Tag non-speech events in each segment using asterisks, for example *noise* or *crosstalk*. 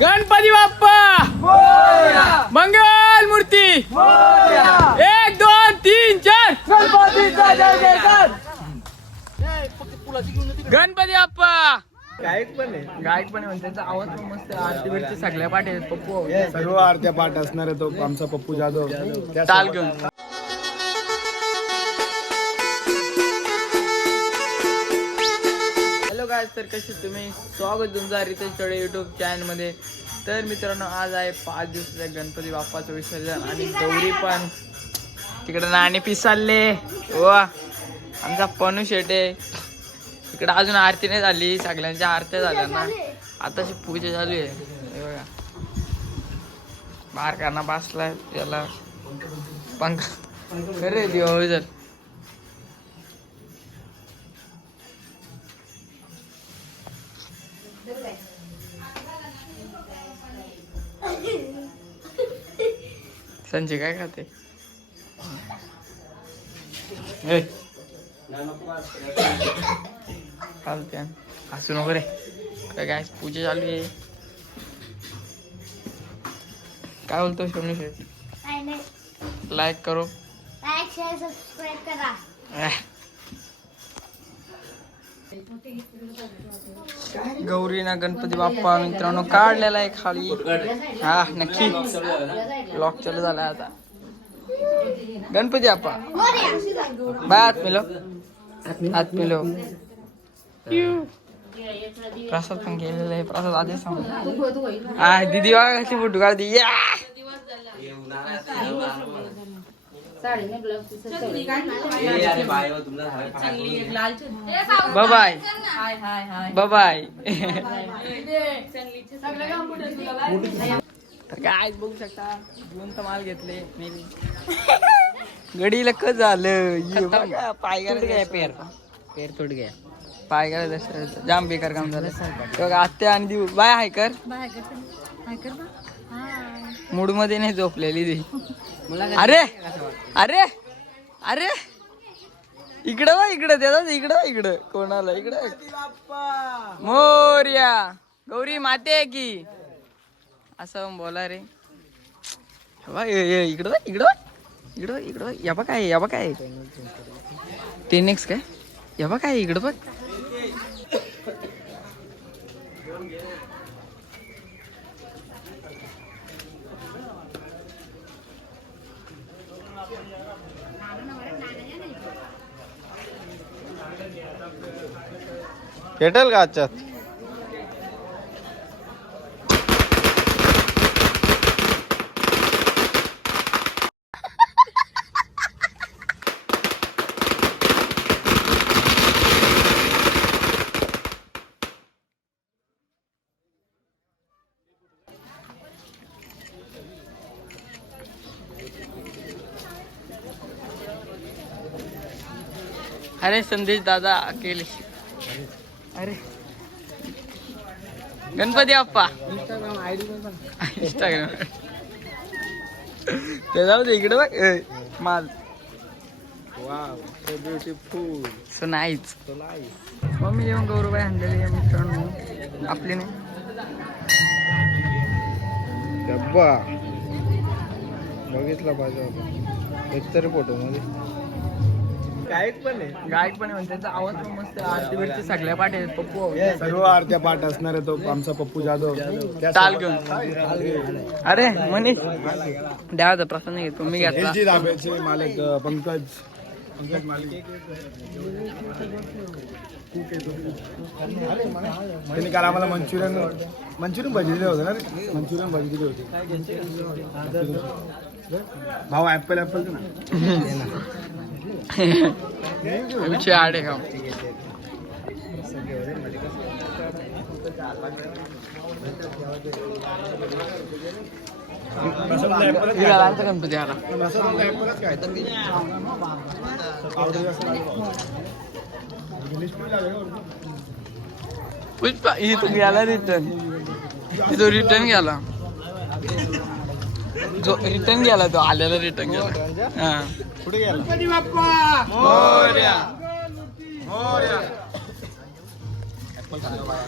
गणपती बाप्पा! मंगल मूर्ती! एक दोन तीन चार! गणपती बाप्पा! गायक पण आहे. गायक पण आहे म्हणजे त्यांचा आवाज पण मस्त. आरती बिरती सगळ्या पाठी आहेत पप्पू. सर्व आरत्या पाठ असणार आहे तो आमचा पप्पू जाधव. त्या ताल घेऊन. तर कसे तुम्ही? स्वागत तुमचा रितेश तळे युट्यूब चॅनलमध्ये. तर मित्रांनो आज आहे पाच दिवसाच्या गणपती बाप्पाचं विसर्जन आणि गौरी पण तिकडे नाणे पिसालले. वा आमचा पनू शेटे. इकडे अजून आरती नाही झाली सगळ्यांच्या आरत्या झाल्या ना. आताशी पूजा चालू आहे. बघा. बारकांना बसलाय याला पंख खरे दिवा जर संजय काय खाते? ए. चालते हसू नको रे. काय काय पूजा चालू आहे. काय बोलतो शोनी शेठ? काय नाही. लाईक करो. लाईक शेअर सबस्क्राईब करा. गौरी ना गणपती बाप्पा मित्रांनो काढलेला आहे खाली. हा नक्की. लॉक चालू झाला आता. गणपती बाप्पा. बाय आत मिलो. आत मिलो. प्रसाद पण गेलेला आहे. प्रसाद आधीच सांग. आ दीदी बघा कशी फोटो काढते या! बाय बाय तर काय बघू शकता. दोन माल घेतले मी. गडीला क झालं? ये बघा, पाय काय पेर. पेर. तोड गया पाय गेला दसऱ्याचं जाम बेकार काम झालं. आत्या आणि दिऊ बाय हाय कर मूडमध्ये नाही झोपलेली ती. अरे! अरे! अरे! इकडं बा इकडं त्याचा इकडं इकडं. कोणाला? इकडं मोर्या! गौरी माते की? असं बोला रे. इकडं इकडं. इकडं इकडं बा. या बा काय या बा काय. टेन एक्स काय? या बा काय इकडं बघ. भेटेल का आजच्यात अरे संदेश दादा अकेले. अरे. गणपती बाप्पा. इंस्टाग्राम ते जाऊ दे इकडे बघ. माल. ब्युटिफुल सो नाहीच मम्मी जेवण गौरवबाई आणलेली आहे मित्रांनो. आपली नाही. डब्बा. बघितला पाहिजे आपण एक तरी फोटो मध्ये. गायक पण आहे. गायक पण आहे म्हणजे त्यांचा आवाज पण मस्त आहे. आरती बिरती सगळ्या पाठी आहेत. पप्पू सर्व आरत्या पाठ असणार आहे तो. आमचा पप्पू जाधव. त्या ताल घेऊन. अरे मनीष. द्या होता प्रसन्न घेतो घेतला एस जी धाब्याचे मालक अं, पंकज. पंकज मालिक. त्यांनी काल आम्हाला मंचुरियन मंचुरियन भजी दिले होते ना रे? मंचुरियन भजी दिली होती भाऊ ऍपल ऍपल ना. *laughs* विषय आडे खाऊ. आमचा गणपती आला पुष्पा इथून गेला रिटर्न तो रिटर्न गेला जो रिटर्न गेला तो आलेला रिटर्न गेला हा. कुठे गेला मोरया. विजयराम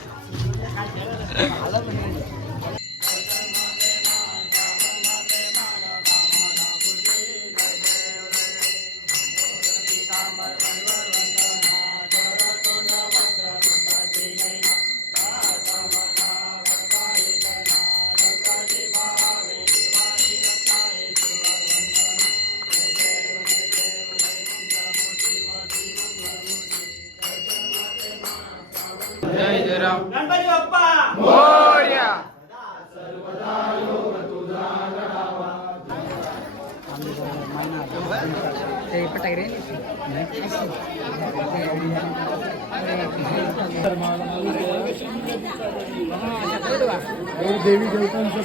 देवी देवतांचं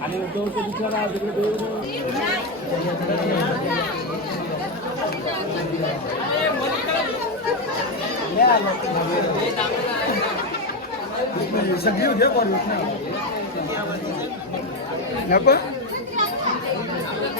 आणि उद्धवचं सगळी उद्या देव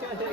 Gracias.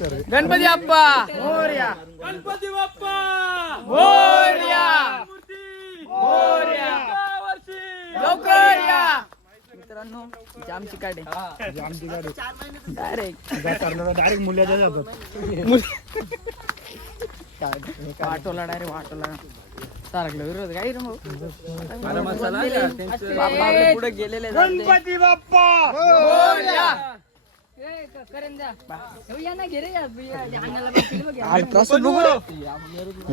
गणपती बाप्पा. मोरया. गणपती बाप्पा. मोरया. मोरया. लवकर या. मित्रांनो जामची काढे आमची गाडी डायरेक्ट डायरेक्ट मुल्याच्या जातात वाटोला डायरेक्ट वाटोला. सारखलं विरोध काय रे मग बाप्पा आपले पुढे गेलेले गणपती बाप्पा. मोरया.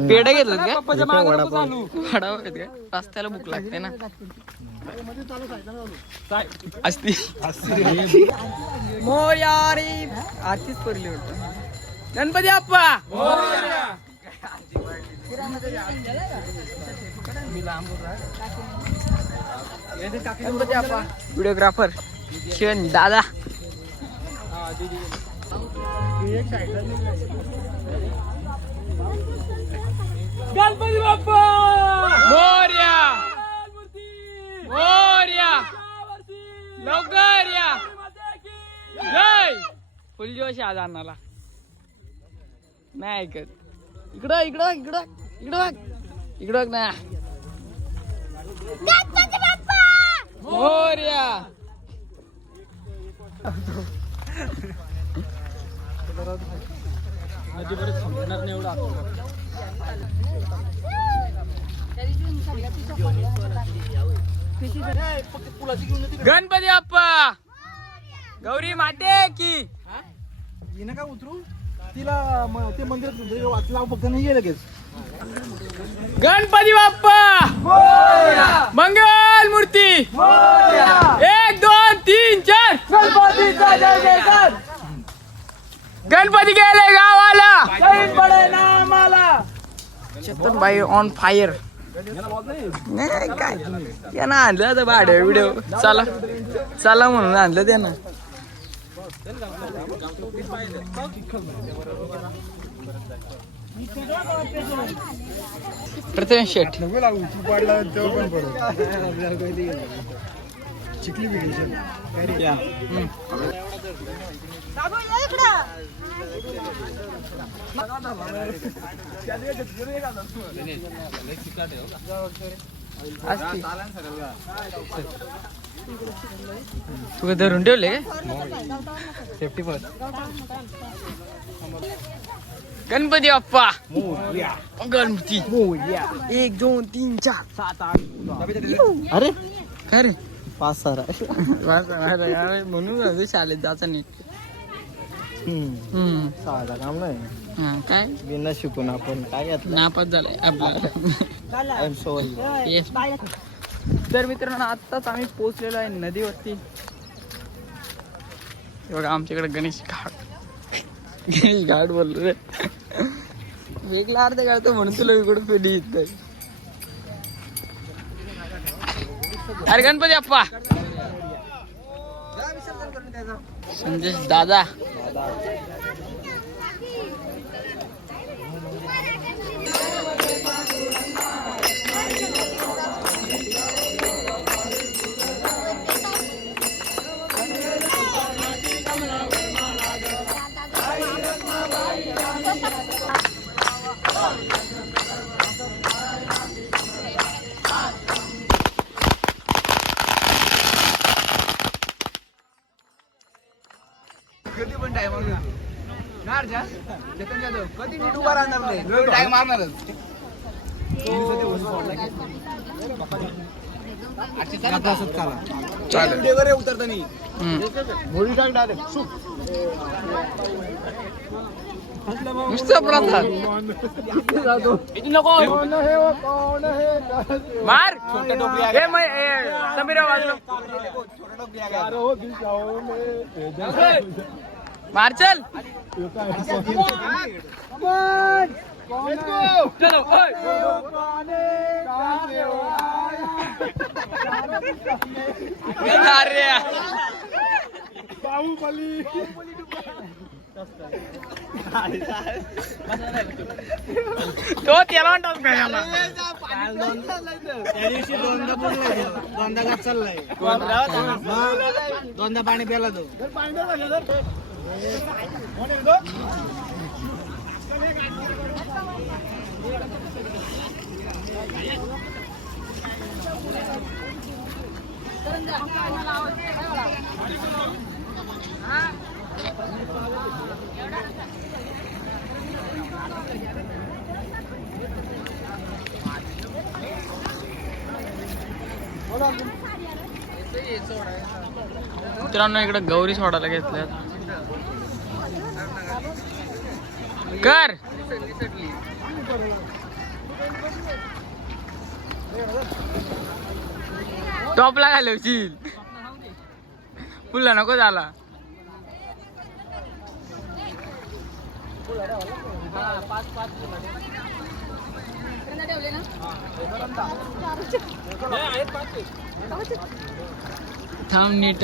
पेढे घेतलं का? वडापाव. आहेत का? रस्त्याला भूक लागते ना. असती मोर्यारी. आरतीच पडली वाटतं. गणपती बाप्पा गणपती बाप्पा व्हिडिओग्राफर शिवन दादा. गणपती बाप्पा! मोर्या! मोर्या! लवकर या! जय! फुल जोश आज अन्नाला. नाही ऐकत. इकडं इकडं इकडं इकडं बघ. इकडं बघ ना. मोर्या! गणपती बाप्पा! गौरी माटे की? हिनं का उतरू? तिला ते मंदिरात तुझं वाचला फक्त नाही गेलं लगेच. गणपती बाप्पा! मंगल मूर्ती! गणपतीचा जय जयकार गणपती गेले गावाला. चेतन बाई ऑन फायर नाही काय? यानं आणलं आता भाडे व्हिडिओ चला. चला म्हणून आणलं त्यानं. प्रथमेश शेठ लागू तू पाडला तेव्हा पण पडू चिखली बिघडली असती तू धरून ठेवले? Safety first Ganpati Bappa. Ganpati. एक दोन तीन चार. सात आठ अरे काय रे? पाच सारा बस, अरे, अरे, म्हणून म्हणतो शाळेत जायचं नाही. साधा काम नाही. हा, काय? बिना शिकून आपण काय घेतलं? नापास झालाय. आपला. सॉरी तर मित्रांनो आत्ताच आम्ही पोहोचलेलो आहे नदीवरती. बघा आमच्याकडे गणेश घाट. गणेश घाट बोललो रे. वेगळा अर्ध काढतो म्हणून तुला इकडं पेढी येत नाही अरे गणपती अप्पा संदेश दादा. कधी पण टाइम कधी नीट उभा राहणार नाही? टाइम मारणारच. प्रसाद नको मार. मै- समीर वाजलो मार चल चलो. अरे बाहुबली तो त्याला म्हणतात काय याला? त्या दिवशी दोनदा दोनदा चाललाय. दोनदा? पाणी प्याला तो मित्रांनो इकडे गौरी सोडायला घेतल्यात. कर. टॉपला घालवशील. पुल्ला नको झाला. थांब नीट.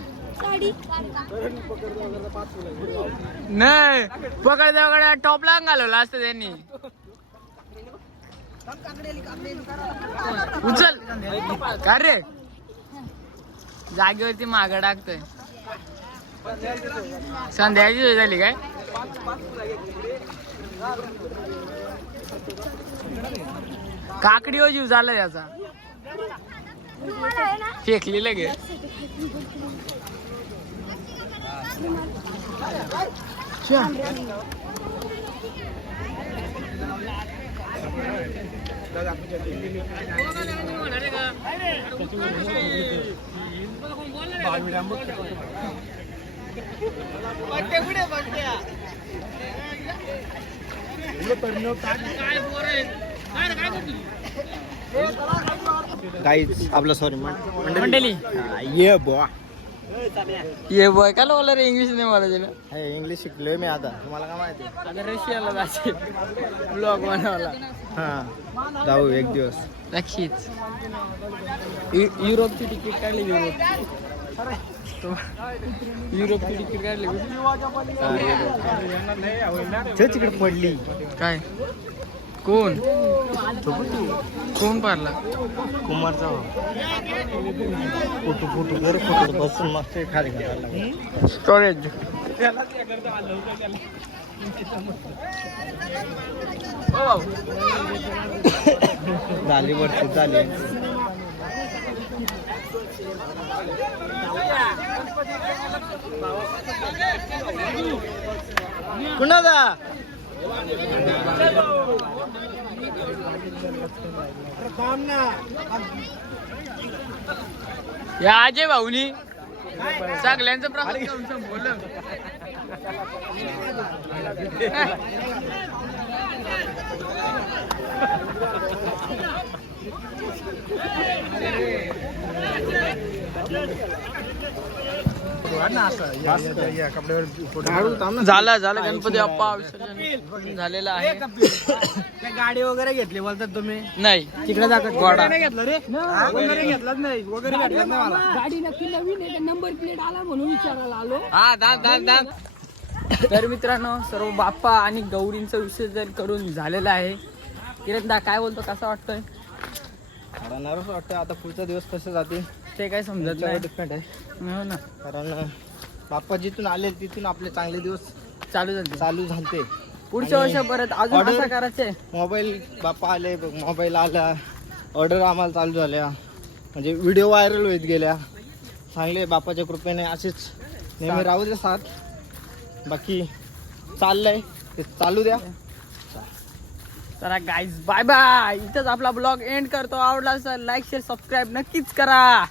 नाही पकड पकड टॉपला घालवला असतं त्यांनी. उचल. काय रे? जागेवरती माग टाकतोय. संध्याची वेळ झाली काय? काकडी हो जीव झाला त्याचा. फेकली लगे गाईच आपलं सॉरी मंडळी. ये बुवा. ये बॉय का बोला रे इंग्लिश नाही मला तिला? हे इंग्लिश शिकलोय मी आता. तुम्हाला काय माहिती? आता रशियाला जायचे ब्लॉग बनवला हा. जाऊ एक दिवस. नक्कीच. युरोपची तिकीट काढली युरोपची तो- युरोपची तिकीट काढली तिकडे पडली. काय? कोण? कोण पारला कुमारचा फोटो फोटो घर फोटो बसून मस्त खाली घालायला स्टोरेज झाली वरती झाली. कुणाचा? या अजय भाऊनी. सगळ्यांचं प्रश्न बोल *laughs* *laughs* झालं झालं गणपती बाप्पा विसर्जन झालेलं आहे. गाडी वगैरे घेतली बोलतात तुम्ही? नाही. तिकडे जातात गोडा घेतलं रे? वगैरे घेतलाच नाही. वगैरे भेटलं नाही मला. गाडी नक्की नवीन आहे. नंबर प्लेट आला म्हणून विचारायला आलो. हा दाद दाद दाद तर मित्रांनो सर्व बाप्पा आणि गौरींचं विसर्जन करून झालेलं आहे. किरणदा काय बोलतो? कसा वाटतोय? वाटतं आता पुढचा दिवस कसे जातील? ते काय समजत नाही. डिपेंड आहे. हो ना. कारण बाप्पा जिथून आले तिथून आपले चांगले दिवस चालू झाले. चालू झालते. पुढच्या वर्षा परत अजून असं करायचंय मोबाईल बाप्पा आले मोबाईल आला. ऑर्डर आम्हाला चालू झाल्या. म्हणजे व्हिडिओ व्हायरल होत गेल्या. चांगले बाप्पाच्या कृपेने असेच नेहमी राहू दे साथ. बाकी चाललंय. ते चालू द्या. चला. गाईज बाय बाय इथंच आपला ब्लॉग एंड करतो. आवडला असेल लाईक शेअर सबस्क्राईब नक्कीच करा.